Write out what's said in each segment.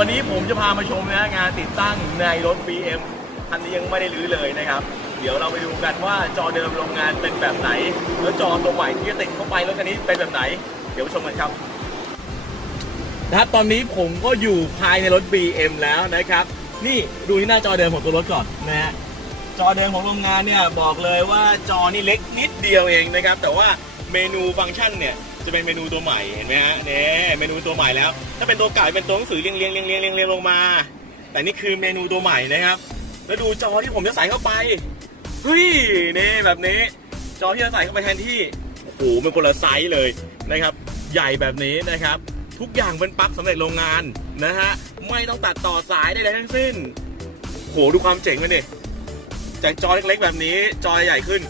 วันี้ผมจะพามาชมนะงานติดตั้งในรถ BM คันนี้ยังไม่ได้รื้อเลยนะครับ เดี๋ยวเราไปดูกันว่าจอเดิมโรงงานเป็นแบบไหน แล้วจอตัวใหม่ที่จะติดเข้าไปรถคันนี้เป็นแบบไหน เดี๋ยวชมกันครับนะครับตอนนี้ผมก็อยู่ภายในรถ BM แล้วนะครับ นี่ดูที่หน้าจอเดิมของตัวรถก่อนนะฮะจอเดิมของโรงงานเนี่ยบอกเลยว่าจอนี่เล็กนิดเดียวเองนะครับ แต่ว่าเมนูฟังก์ชันเนี่ย จะเป็นเมนูตัวใหม่เห็นไหมฮะเนี่ยเมนูตัวใหม่แล้ว ถ้าเป็นตัวเก่าเป็นตัวหนังสือเรียงเรียงเรียงเรียงเรียงเรียงลงมา แต่นี่คือเมนูตัวใหม่นะครับ แล้วดูจอที่ผมจะใส่เข้าไปเฮ้ยนี่แบบนี้ จอที่จะใส่เข้าไปแทนที่โอ้โหเป็นคนละไซส์เลยนะครับ ใหญ่แบบนี้นะครับ ทุกอย่างเป็นปลั๊กสำเร็จโรงงานนะฮะไม่ต้องตัดต่อสายใดๆทั้งสิ้นโหดูความเจ๋งมันดิจากจอเล็กๆ แบบนี้จอใหญ่ขึ้น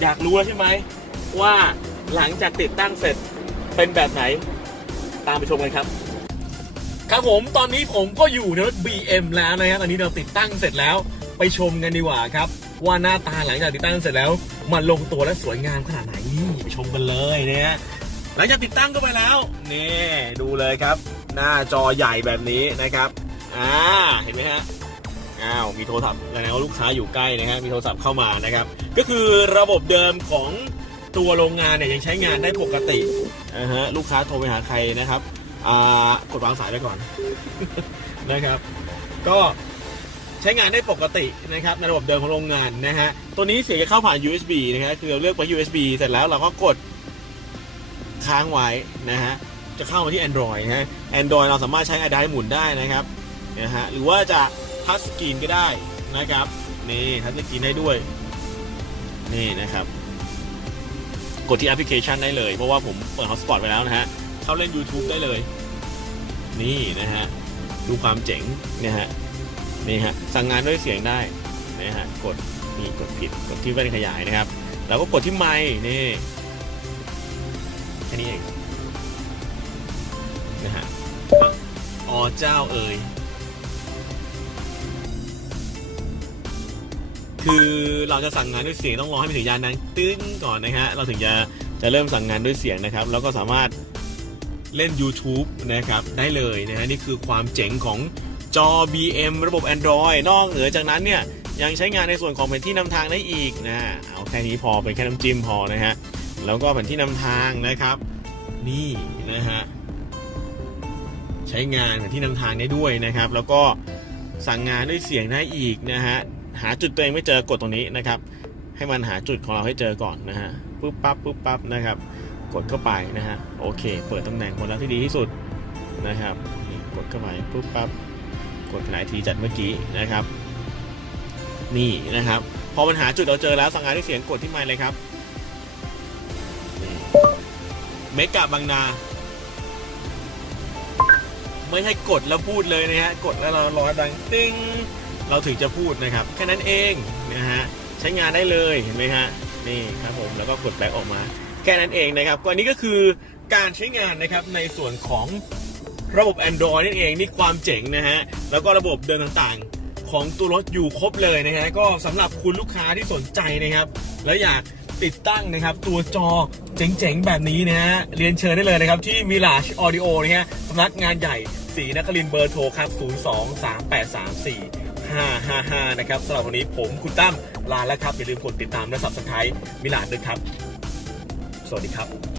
อยากรู้แล้วใช่ไหมว่า หลังจากติดตั้งเสร็จเป็นแบบไหนตามไปชมกันครับ ครับผมตอนนี้ผมก็อยู่ในรถ BM แล้วนะครับตอนนี้เราติดตั้งเสร็จแล้วไปชมกันดีกว่าครับ ว่าหน้าตาหลังจากติดตั้งเสร็จแล้ว มันลงตัวและสวยงามขนาดไหนไปชมกันเลยเนี่ยหลังจากติดตั้งก็ไปแล้วนี่ดูเลยครับ หน้าจอใหญ่แบบนี้นะครับอ่าเห็นไหมฮะอ้าวมีโทรศัพท์แสดงว่าลูกค้าอยู่ใกล้นะฮะมีโทรศัพท์เข้ามานะครับ ก็คือระบบเดิมของ ตัวโรงงานเนี่ยยังใช้งานได้ปกตินะฮะลูกค้าโทรไปหาใครนะครับอ่ากดวางสายไปก่อน นะครับ ก็ใช้งานได้ปกตินะครับในระบบเดิมของโรงงานนะฮะตัวนี้เสียงจะเข้าผ่าน USB นะฮะคือเราเลือกไป USB เสร็จแล้วเราก็กดค้างไว้นะฮะจะเข้ามาที่ Android นะฮะ Android เราสามารถใช้ iDrive หมุนได้นะครับนะฮะหรือว่าจะทัชสกรีนก็ได้นะครับนี่ทัชสกรีนได้ด้วยนี่นะครับ ดที่แอปพลิเคชันได้เลย เพราะว่าผมเปิด Hotspot ไปแล้วนะฮะ เข้าเล่น YouTube ได้เลย นี่นะฮะ ดูความเจ๋งนะฮะ นี่ฮะ สั่งงานด้วยเสียงได้นะฮะ กดนี่กดผิด กดที่แว่นขยายนะครับ แล้วก็กดที่ไมค์นี่แค่นี้เองนะฮะอ๋อเจ้าเอ่ย คือเราจะสั่งงานด้วยเสียงต้องรอให้มีสัญญาณดังตึ้งก่อนนะฮะเราถึงจะจะเริ่มสั่งงานด้วยเสียงนะครับ แล้วก็สามารถเล่น YouTube นะครับได้เลยนะฮะนี่คือความเจ๋งของจอ BM ระบบ Android นอกเหนือจากนั้นเนี่ยยังใช้งานในส่วนของแผนที่นำทางได้อีกนะเอาแค่นี้พอเป็นแค่น้ำจิ้มพอนะฮะแล้วก็แผนที่นำทางนะครับ นี่นะฮะใช้งานแผนที่นำทางได้ด้วยนะครับ แล้วก็ สั่งงานด้วยเสียงได้อีกนะฮะหาจุดตัวเองไม่เจอกดตรงนี้นะครับ ให้มันหาจุดของเราให้เจอก่อนนะฮะปุ๊บปั๊บปุ๊บปั๊บนะครับ กดเข้าไปนะฮะโอเค เปิดตำแหน่งคนแล้วที่ดีที่สุดนะครับกดเข้าไปปุ๊บปั๊บกดขนาดทีจัดเมื่อกี้นะครับ นี่นะครับ พอมันหาจุดเราเจอแล้วสั่งงานด้วยเสียงกดที่ไมค์เลยครับเมกะบางนา ไม่ให้กดแล้วพูดเลยนะฮะกดแล้วเราร้อยดังติ้งเราถึงจะพูดนะครับแค่นั้นเองนะฮะใช้งานได้เลยเห็นไหมฮะนี่ครับผมแล้วก็กดแบ็กออกมา แค่นั้นเองนะครับก็อันนี้ก็คือการใช้งานนะครับในส่วนของระบบ Android นั่นเองนี่ความเจ๋งนะฮะแล้วก็ระบบเดินต่างๆ ของตัวรถอยู่ครบเลยนะฮะก็สำหรับคุณลูกค้าที่สนใจนะครับ แล้วอยากติดตั้งนะครับ ตัวจอเจ๋งๆ แบบนี้นะฮะเรียนเชิญได้เลยนะครับ ที่ Mirage Audio นะฮะสำนักงานใหญ่ ศรีนครินเบอร์โทรครับ 023834555 นะครับสำหรับวันนี้ผมคุณตั้มลาแล้วครับ อย่าลืมกดติดตามและสับสไครต์มิลานด้วยครับ สวัสดีครับ